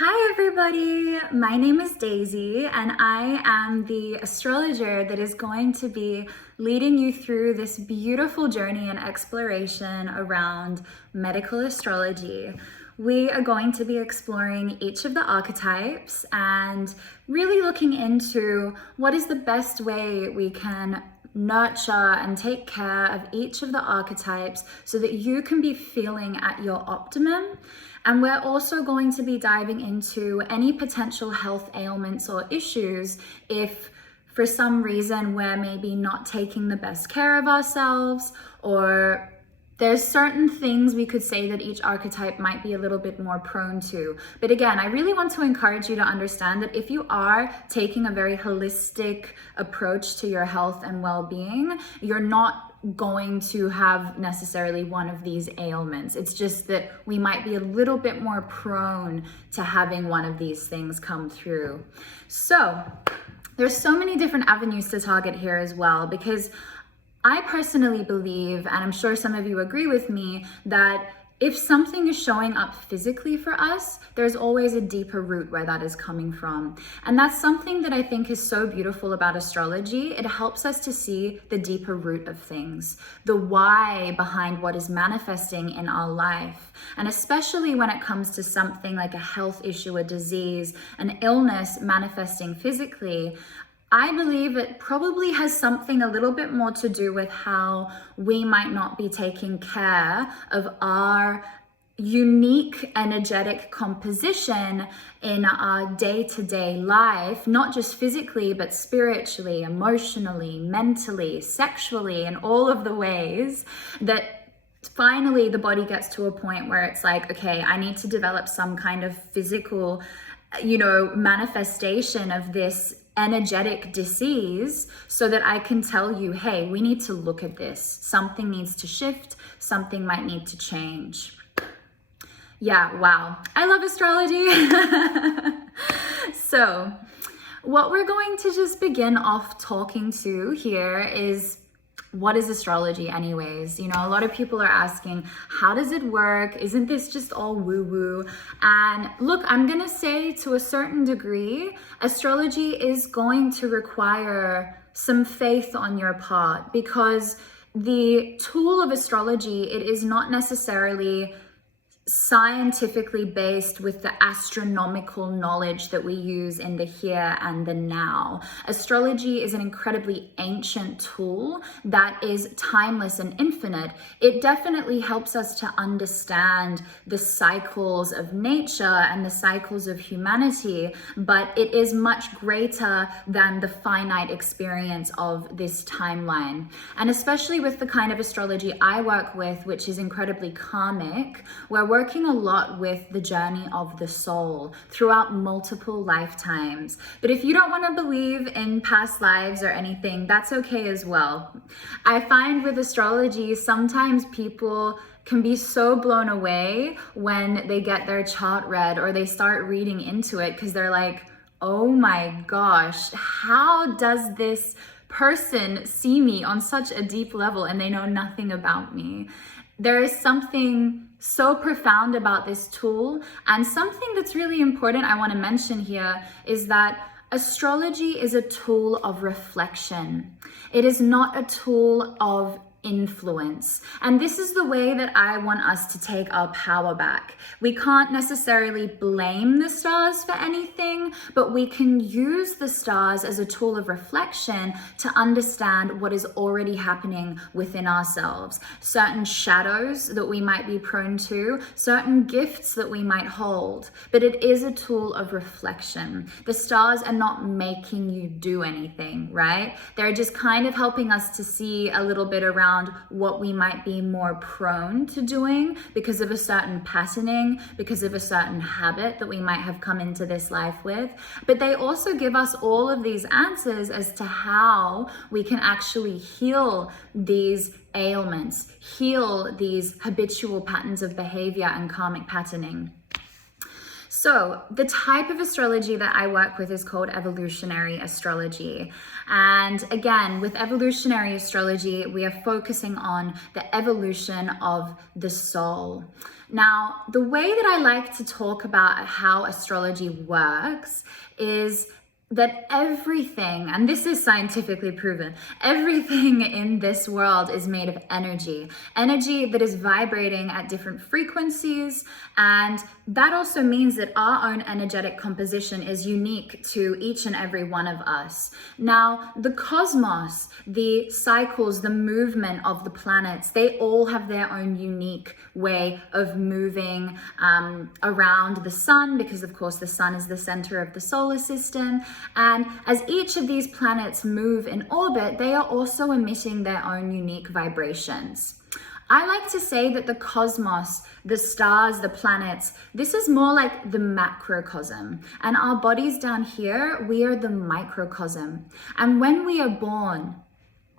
Hi everybody, my name is Daisy and I am the astrologer that is going to be leading you through this beautiful journey and exploration around medical astrology. We are going to be exploring each of the archetypes and really looking into what is the best way we can nurture and take care of each of the archetypes so that you can be feeling at your optimum. And we're also going to be diving into any potential health ailments or issues if for some reason we're maybe not taking the best care of ourselves, or there's certain things we could say that each archetype might be a little bit more prone to. But again, I really want to encourage you to understand that if you are taking a very holistic approach to your health and well-being, you're not going to have necessarily one of these ailments. It's just that we might be a little bit more prone to having one of these things come through. So there's so many different avenues to target here as well, because I personally believe, and I'm sure some of you agree with me, that if something is showing up physically for us, there's always a deeper root where that is coming from. And that's something that I think is so beautiful about astrology. It helps us to see the deeper root of things, the why behind what is manifesting in our life. And especially when it comes to something like a health issue, a disease, an illness manifesting physically, I believe it probably has something a little bit more to do with how we might not be taking care of our unique energetic composition in our day-to-day life, not just physically, but spiritually, emotionally, mentally, sexually, and all of the ways that finally the body gets to a point where it's like, okay, I need to develop some kind of physical, manifestation of this energetic disease so that I can tell you, hey, we need to look at this. Something needs to shift. Something might need to change. Yeah, wow. I love astrology. So what we're going to just begin off talking to here is, what is astrology anyways? A lot of people are asking, how does it work? Isn't this just all woo-woo? And look, I'm gonna say to a certain degree, astrology is going to require some faith on your part, because the tool of astrology, it is not necessarily scientifically based with the astronomical knowledge that we use in the here and the now. Astrology is an incredibly ancient tool that is timeless and infinite. It definitely helps us to understand the cycles of nature and the cycles of humanity, but it is much greater than the finite experience of this timeline. And especially with the kind of astrology I work with, which is incredibly karmic, we're working a lot with the journey of the soul throughout multiple lifetimes. But if you don't want to believe in past lives or anything, that's okay as well. I find with astrology, sometimes people can be so blown away when they get their chart read or they start reading into it, because they're like, oh my gosh, how does this person see me on such a deep level and they know nothing about me? There is something so profound about this tool, and something that's really important I want to mention here is that astrology is a tool of reflection. It is not a tool of influence. And this is the way that I want us to take our power back. We can't necessarily blame the stars for anything, but we can use the stars as a tool of reflection to understand what is already happening within ourselves. Certain shadows that we might be prone to, certain gifts that we might hold, but it is a tool of reflection. The stars are not making you do anything, right? They're just kind of helping us to see a little bit around what we might be more prone to doing because of a certain patterning, because of a certain habit that we might have come into this life with. But they also give us all of these answers as to how we can actually heal these ailments, heal these habitual patterns of behavior and karmic patterning. So the type of astrology that I work with is called evolutionary astrology. And again, with evolutionary astrology, we are focusing on the evolution of the soul. Now, the way that I like to talk about how astrology works is that everything, and this is scientifically proven, everything in this world is made of energy that is vibrating at different frequencies. And that also means that our own energetic composition is unique to each and every one of us. Now, the cosmos, the cycles, the movement of the planets, they all have their own unique way of moving around the sun, because of course the sun is the center of the solar system. And as each of these planets move in orbit, they are also emitting their own unique vibrations. I like to say that the cosmos, the stars, the planets, this is more like the macrocosm. And our bodies down here, we are the microcosm. And when we are born,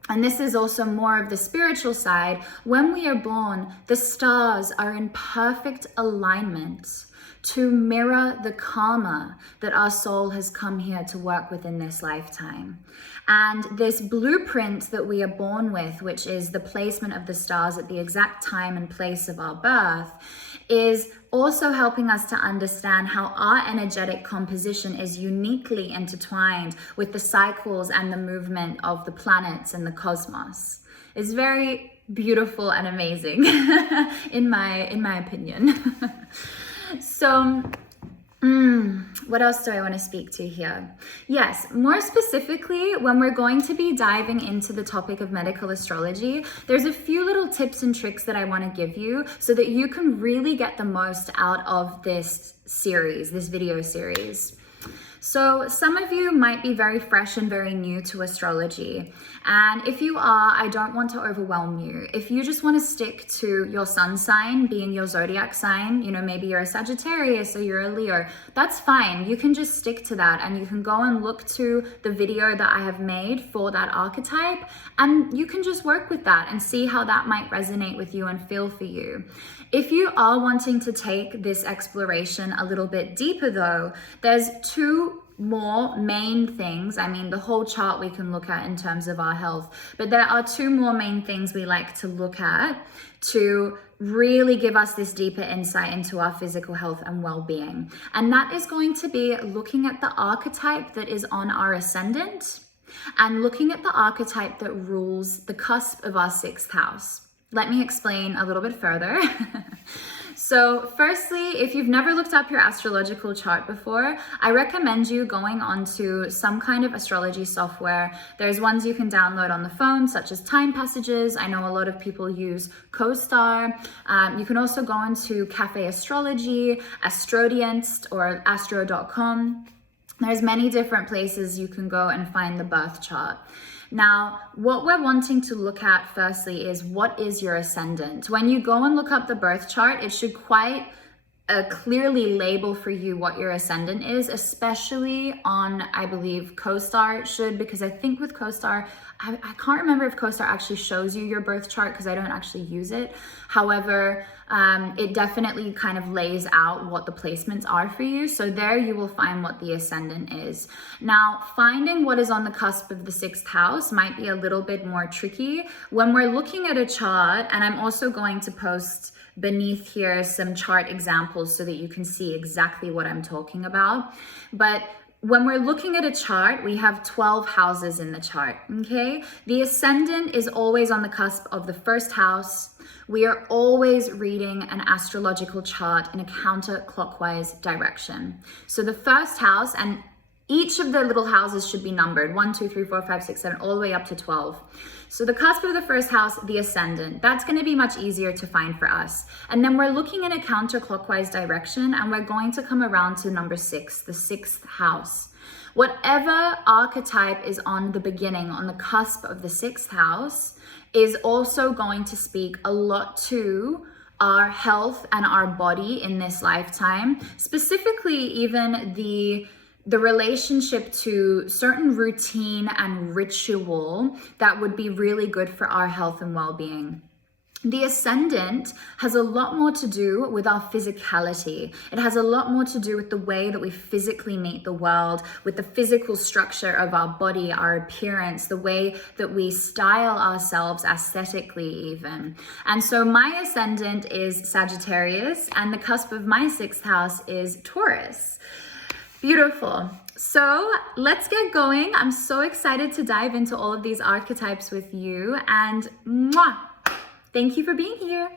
and this is also more of the spiritual side, when we are born, the stars are in perfect alignment to mirror the karma that our soul has come here to work with in this lifetime. And this blueprint that we are born with, which is the placement of the stars at the exact time and place of our birth, is also helping us to understand how our energetic composition is uniquely intertwined with the cycles and the movement of the planets and the cosmos. It's very beautiful and amazing in my opinion. So, what else do I want to speak to here? Yes, more specifically, when we're going to be diving into the topic of medical astrology, there's a few little tips and tricks that I want to give you so that you can really get the most out of this series, this video series. So some of you might be very fresh and very new to astrology. And if you are, I don't want to overwhelm you. If you just want to stick to your sun sign being your zodiac sign, you know, maybe you're a Sagittarius or you're a Leo, that's fine. You can just stick to that and you can go and look to the video that I have made for that archetype and you can just work with that and see how that might resonate with you and feel for you. If you are wanting to take this exploration a little bit deeper though, there's two more main things. I mean, the whole chart we can look at in terms of our health, but there are two more main things we like to look at to really give us this deeper insight into our physical health and well-being. And that is going to be looking at the archetype that is on our ascendant and looking at the archetype that rules the cusp of our sixth house. Let me explain a little bit further. So firstly, if you've never looked up your astrological chart before, I recommend you going onto some kind of astrology software. There's ones you can download on the phone, such as Time Passages. I know a lot of people use CoStar. You can also go into Cafe Astrology, Astrodienst, or astro.com. There's many different places you can go and find the birth chart. Now, what we're wanting to look at firstly is what is your ascendant? When you go and look up the birth chart, it should quite clearly label for you what your ascendant is, especially on, I believe, CoStar. It should, because I think with CoStar, I can't remember if CoStar actually shows you your birth chart because I don't actually use it. However, it definitely kind of lays out what the placements are for you. So there you will find what the ascendant is. Now, finding what is on the cusp of the sixth house might be a little bit more tricky. When we're looking at a chart, and I'm also going to post beneath here some chart examples so that you can see exactly what I'm talking about. But when we're looking at a chart, we have 12 houses in the chart, okay? The ascendant is always on the cusp of the first house. We are always reading an astrological chart in a counterclockwise direction. So the first house, and each of the little houses should be numbered, 1, 2, 3, 4, 5, 6, 7, all the way up to 12. So the cusp of the first house, the ascendant, that's going to be much easier to find for us. And then we're looking in a counterclockwise direction and we're going to come around to number 6, the sixth house. Whatever archetype is on the beginning, on the cusp of the sixth house, is also going to speak a lot to our health and our body in this lifetime, specifically even the relationship to certain routine and ritual that would be really good for our health and well-being. The ascendant has a lot more to do with our physicality. It has a lot more to do with the way that we physically meet the world, with the physical structure of our body, our appearance, the way that we style ourselves aesthetically even. And so my ascendant is Sagittarius, and the cusp of my 6th house is Taurus. Beautiful. So let's get going. I'm so excited to dive into all of these archetypes with you, and mwah! Thank you for being here.